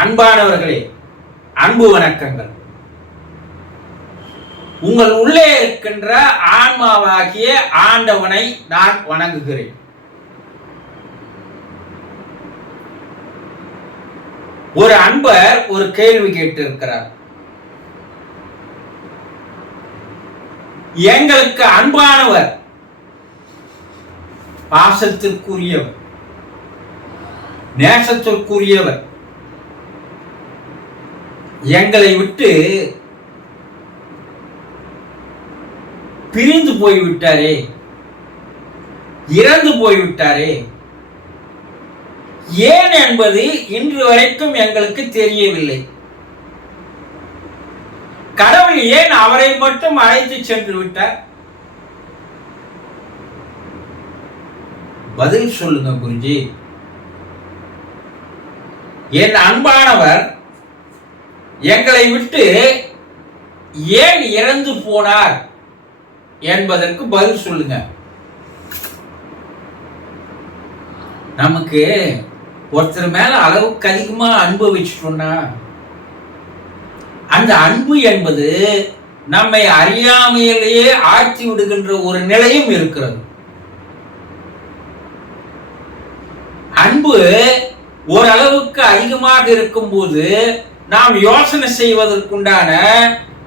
அன்பானவர்களே அன்பு வணக்கங்கள். உங்கள் உள்ளே இருக்கின்ற ஆன்மாவாகிய ஆண்டவனை நான் வணங்குகிறேன். ஒரு அன்பர் ஒரு கேள்வி கேட்டு இருக்கிறார் எங்களுக்கு அன்பானவர் பாசத்திற்குரியவர் நேசத்திற்குரியவர் எங்களை விட்டு பிரிந்து போய்விட்டாரே. இறந்து போய்விட்டாரே. ஏன் என்பது இன்று வரைக்கும் எங்களுக்கு தெரியவில்லை. கடவுள் ஏன் அவரை மட்டும் அழைத்து சென்று விட்டார்? பதில் சொல்லுங்க குருஜி. என் அன்பானவர் எங்களை விட்டு ஏன் இறந்து போனார் என்பதற்கு பதில் சொல்லுங்க. நமக்கு ஒருத்தர் மேல அளவுக்கு அதிகமா அன்பு வச்சுட்டோம்னா அந்த அன்பு என்பது நம்மை அறியாமையிலேயே ஆட்சி விடுகின்ற ஒரு நிலையும் இருக்கிறது. அன்பு ஓரளவுக்கு அதிகமாக இருக்கும்போது நாம் யோசனை செய்வதற்குண்டான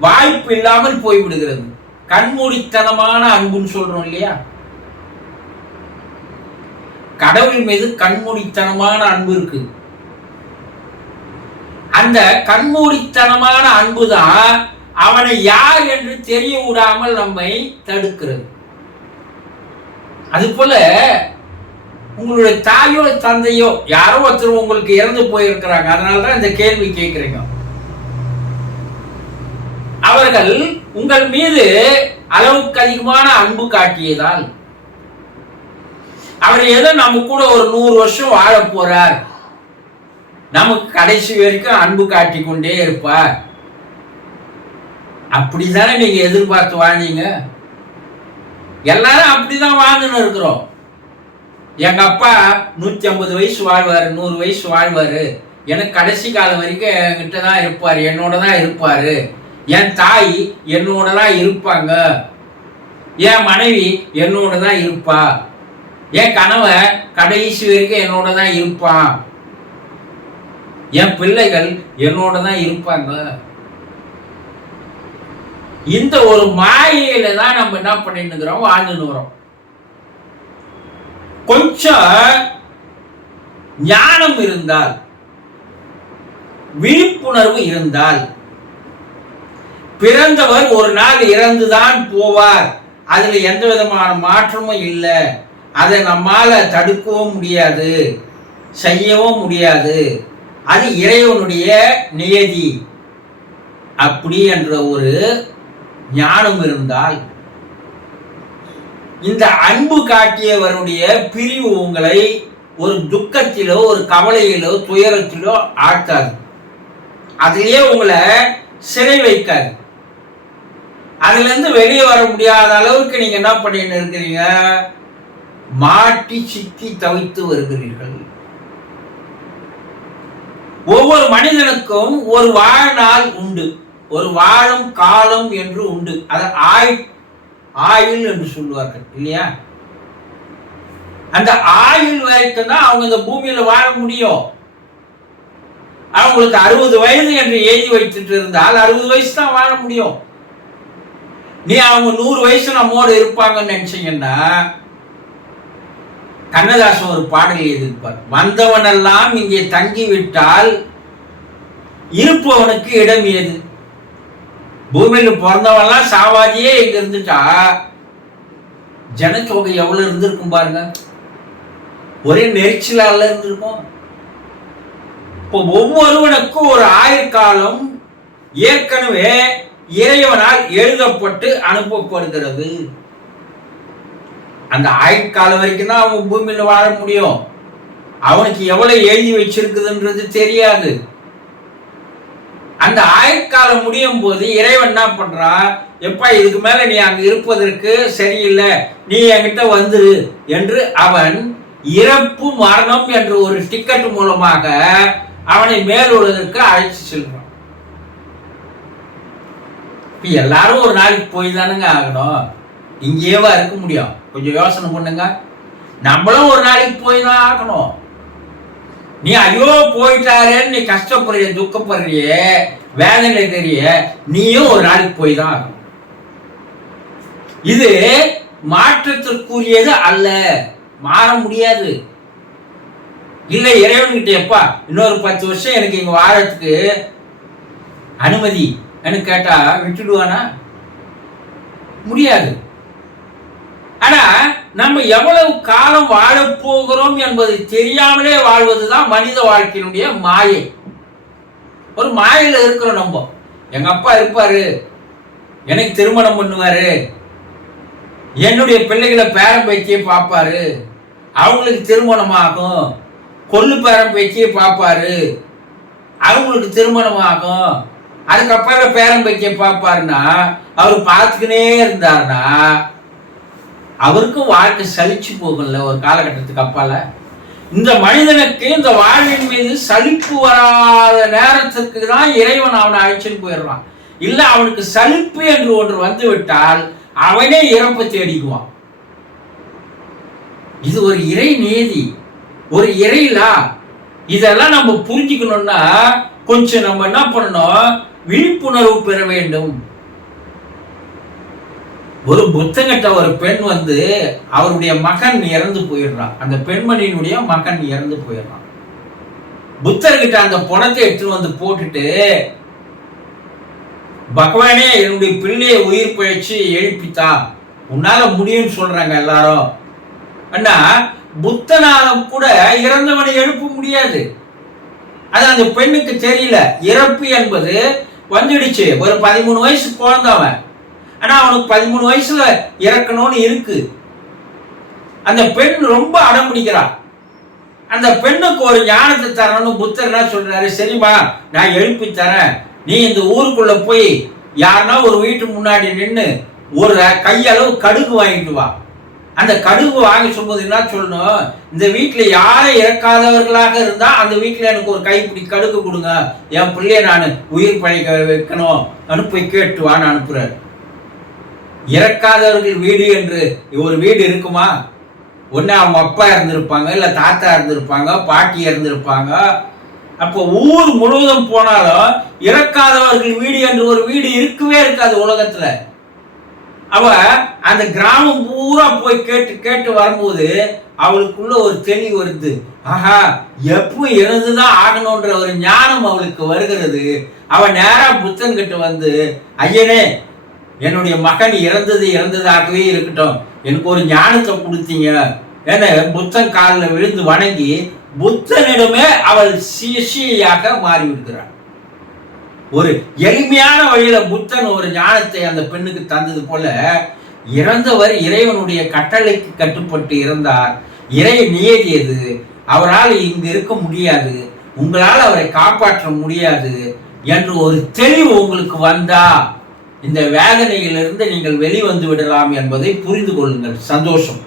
வாய்ப்பு இல்லாமல் போய்விடுகிறது. கண்மூடித்தனமான அன்புன்னு சொல்றோம் இல்லையா? கடவுள் மீது கண்மூடித்தனமான அன்பு இருக்கு. அந்த கண்மூடித்தனமான அன்புதான் அவனை யார் என்று தெரிய விடாமல் நம்மை தடுக்கிறது. அது போல உங்களுடைய தாயோ தந்தையோ யாரோ ஒருத்தர் உங்களுக்கு இறந்து போயிருக்கிறாங்க. அதனால தான் இந்த கேள்வி கேட்குறீங்க. அவர்கள் உங்கள் மீது அளவுக்கு அதிகமான அன்பு காட்டியதால் அவர் ஏதோ நம்ம கூட ஒரு நூறு வருஷம் வாழ போறார். நமக்கு கடைசி வரைக்கும் அன்பு காட்டி கொண்டே இருப்பார். அப்படிதானே நீங்க எதிர்பார்த்து வாழ்ந்தீங்க எல்லாரும் அப்படிதான் வாழ்ந்துன்னு இருக்கிறோம். எங்கள் அப்பா நூற்றி ஐம்பது வயசு வாழ்வார் நூறு வயசு வாழ்வார். எனக்கு கடைசி காலம் வரைக்கும் என்கிட்ட தான் இருப்பார் என்னோட தான் இருப்பார். என் தாய் என்னோட தான் இருப்பாங்க. என் மனைவி என்னோட தான் இருப்பா. என் கணவன் கடைசி வரைக்கும் என்னோட தான் இருப்பான் என் பிள்ளைகள் என்னோட தான் இருப்பாங்க. இந்த ஒரு மாயையில தான் நம்ம என்ன பண்ணிட்டு இருக்கிறோம் வாழ்ந்துன்னு வரோம் கொஞ்சம் ஞானம் இருந்தால் விழிப்புணர்வு இருந்தால் பிறந்தவர் ஒரு நாள் இறந்துதான் போவார். அதில் எந்த விதமான மாற்றமும் இல்லை. அதை நம்மால் தடுக்கவும் முடியாது செய்யவும் முடியாது. அது இறைவனுடைய நியதி. அப்படி என்ற ஒரு ஞானம் இருந்தால் இந்த அன்பு காட்டியவருடைய பிரிவு உங்களை ஒரு துக்கத்திலோ ஒரு கவலையிலோ துயரத்திலோ ஆட்டாது அதிலேயே உங்களை சிறை வைக்காது. அதுல இருந்து வெளியே வர முடியாத அளவுக்கு நீங்க என்ன பண்ணிட்டு இருக்கிறீங்க? மாட்டி சிக்கி தவித்து வருகிறீர்கள். ஒவ்வொரு மனிதனுக்கும் ஒரு வாழ்நாள் உண்டு. ஒரு வாழும் காலம் என்று உண்டு. அது ஆய் ஆயுள் என்று சொல்லுவார்கள் இல்லையா? அந்த ஆயுள் வரைக்கும் தான் அவங்க இந்த பூமியில வாழ முடியும். அவங்களுக்கு அறுபது வயது என்று எழுதி வைத்துட்டு இருந்தால் அறுபது வயசு தான் வாழ முடியும். நீ அவங்க நூறு வயசு நம்மோடு இருப்பாங்கன்னு நினைச்சீங்கன்னா கண்ணதாசன் ஒரு பாடல் எழுதியிருப்பார். வந்தவனெல்லாம் இங்கே தங்கி விட்டால் இருப்பவனுக்கு இடம் ஏது? பூமியில் பிறந்தவன்லாம் சாவாதியே இங்க இருந்துட்டா. ஜனத்தொகை எவ்வளவு இருந்திருக்கும் பாருங்க. ஒரே நெரிச்சலால இருந்திருக்கும். இப்போ ஒவ்வொருவனுக்கும் ஒரு ஆயுட்காலம் ஏற்கனவே இறைவனால் எழுதப்பட்டு அனுப்பப்படுகிறது. அந்த ஆயுட்காலம் வரைக்கும் தான் அவன் பூமியில வாழ முடியும். அவனுக்கு எவ்வளவு எழுதி வச்சிருக்குதுன்றது தெரியாது. அந்த ஆயுட்காலம் முடியும் போது இறைவன் என்ன பண்ணுறான் எப்பா இதுக்கு மேல நீ அங்க இருப்பதற்கு சரியில்லை. நீ என்கிட்ட வந்துரு என்று அவன் இறப்பு மரணம் என்ற ஒரு டிக்கெட் மூலமாக அவனை மேலுள்ளதற்கு அழைச்சு செல்றான் இப்ப எல்லாரும் ஒரு நாளைக்கு போய் தானுங்க ஆகணும். இங்கேயேவா இருக்க முடியும்? கொஞ்சம் யோசனை பண்ணுங்க. நம்மளும் ஒரு நாளைக்கு போய் தான் ஆகணும். நீ ஐயோ போயிட்டாரேன்னு நீ கஷ்டப்படுறிய துக்கப்படுறிய வேதனை தெரிய நீயும் ஒரு நாளைக்கு போய் தான் இது மாற்றத்திற்குரியது அல்ல. மாற முடியாது. இல்லை இறைவன்கிட்ட எப்பா இன்னொரு பத்து வருஷம் எனக்கு இங்க வாழறதுக்கு அனுமதி. எனக்கு கேட்டா விட்டுடுவானா? முடியாது. ஆனா நம்ம எவ்வளவு காலம் வாழப்போகிறோம் என்பது தெரியாமலே வாழ்வதுதான் மனித வாழ்க்கையினுடைய மாயை. ஒரு மாயில இருக்கிறோம் நம்ம. எங்க அப்பா இருப்பாரு. எனக்கு திருமணம் பண்ணுவாரு. என்னுடைய பிள்ளைகளை பேரம் பேச்சியை பார்ப்பாரு. அவங்களுக்கு திருமணம் ஆகும். கொள்ளு பேரம் பேச்சியை பார்ப்பாரு. அவங்களுக்கு திருமணம் ஆகும். அதுக்கப்புறம் பேரம் பேச்சியை பார்ப்பாருன்னா அவர் பார்த்துக்கினே இருந்தாருன்னா அவருக்கும் வாழ்க்கை சலிச்சு போகல ஒரு காலகட்டத்துக்கு அப்பால. இந்த மனிதனுக்கு இந்த வாழ்வின் மீது சலிப்பு வராத நேரத்துக்கு தான் இறைவன் அவனை அழைச்சிட்டு போயிடுறான். இல்லை அவனுக்கு சலிப்பு என்று ஒன்று வந்து விட்டால் அவனே இறப்பை தேடிக்குவான். இது ஒரு இறை நீதி ஒரு இறைலா இதெல்லாம் நம்ம புரிஞ்சுக்கணும்னா கொஞ்சம் நம்ம என்ன பண்ணணும்? விழிப்புணர்வு பெற வேண்டும். ஒரு புத்தகட்ட ஒரு பெண் வந்து அவருடைய மகன் இறந்து போயிடுறான் அந்த பெண்மணியினுடைய மகன் இறந்து போயிடுறான் புத்தர்கிட்ட அந்த பணத்தை எடுத்துட்டு வந்து போட்டுட்டு பகவானே என்னுடைய பிள்ளையை உயிர் பயிற்சி எழுப்பித்தா உன்னால முடியும்னு சொல்றாங்க எல்லாரும். அண்ணா புத்தனாலும் கூட இறந்தவனை எழுப்ப முடியாது. அது அந்த பெண்ணுக்கு தெரியல. இறப்பு என்பது வந்துடுச்சு. ஒரு பதிமூணு வயசு குழந்தவன் ஆனால் அவனுக்கு பதிமூணு வயசுல இறக்கணும்னு இருக்கு. அந்த பெண் ரொம்ப அடம் பிடிக்கிறான் அந்த பெண்ணுக்கு ஒரு ஞானத்தை தரணும்னு புத்தர் என்ன சொல்றாரு? சரிம்மா நான் எழுப்பி தரேன். நீ இந்த ஊருக்குள்ள போய் யாருன்னா ஒரு வீட்டு முன்னாடி நின்று ஒரு கையளவு கடுகு வாங்கிட்டு வா. அந்த கடுகு வாங்கி சொல்லும்போது என்ன சொல்லணும்? இந்த வீட்டில் யாரை இறக்காதவர்களாக இருந்தால் அந்த வீட்டில் எனக்கு ஒரு கைப்பிடி கடுகு கொடுங்க. என் பிள்ளைய நான் உயிர் பழைக்க வைக்கணும். அனுப்பி கேட்டு வான்னு அனுப்புறாரு. இறக்காதவர்கள் வீடு என்று ஒரு வீடு இருக்குமா? ஒன்று அவங்க அப்பா இருந்திருப்பாங்க இல்லை தாத்தா இருந்திருப்பாங்க பாட்டி இருந்திருப்பாங்க அப்போ ஊர் முழுவதும் போனாலும் இறக்காதவர்கள் வீடு என்று ஒரு வீடு இருக்கவே இருக்காது உலகத்தில். அவ அந்த கிராமம் பூரா போய் கேட்டு கேட்டு வரும்போது அவளுக்குள்ள ஒரு தெளிவு வருது. ஆஹா எப்போ இறந்துதான் ஆகணும்ன்ற ஒரு ஞானம் அவளுக்கு வருகிறது. அவ நேரா புத்தன் கிட்ட வந்து ஐயனே என்னுடைய மகன் இறந்தது இறந்ததாகவே இருக்கட்டும். எனக்கு ஒரு ஞானத்தை கொடுத்தீங்க. ஏன்னா புத்தன் காலில் விழுந்து வணங்கி புத்தனிடமே அவள் சிஷியாக மாறிவிடுகிறாள். ஒரு எளிமையான வழியில புத்தன் ஒரு ஞானத்தை அந்த பெண்ணுக்கு தந்தது போல இறந்தவர் இறைவனுடைய கட்டளைக்கு கட்டுப்பட்டு இறந்தார் இறை நியதியது அவரால் இங்கு இருக்க முடியாது. உங்களால் அவரை காப்பாற்ற முடியாது. என்று ஒரு தெளிவு உங்களுக்கு வந்தா இந்த வேதனையிலிருந்து நீங்கள் வெளிவந்து விடலாம் என்பதை புரிந்து கொள்ளுங்கள். சந்தோஷம்.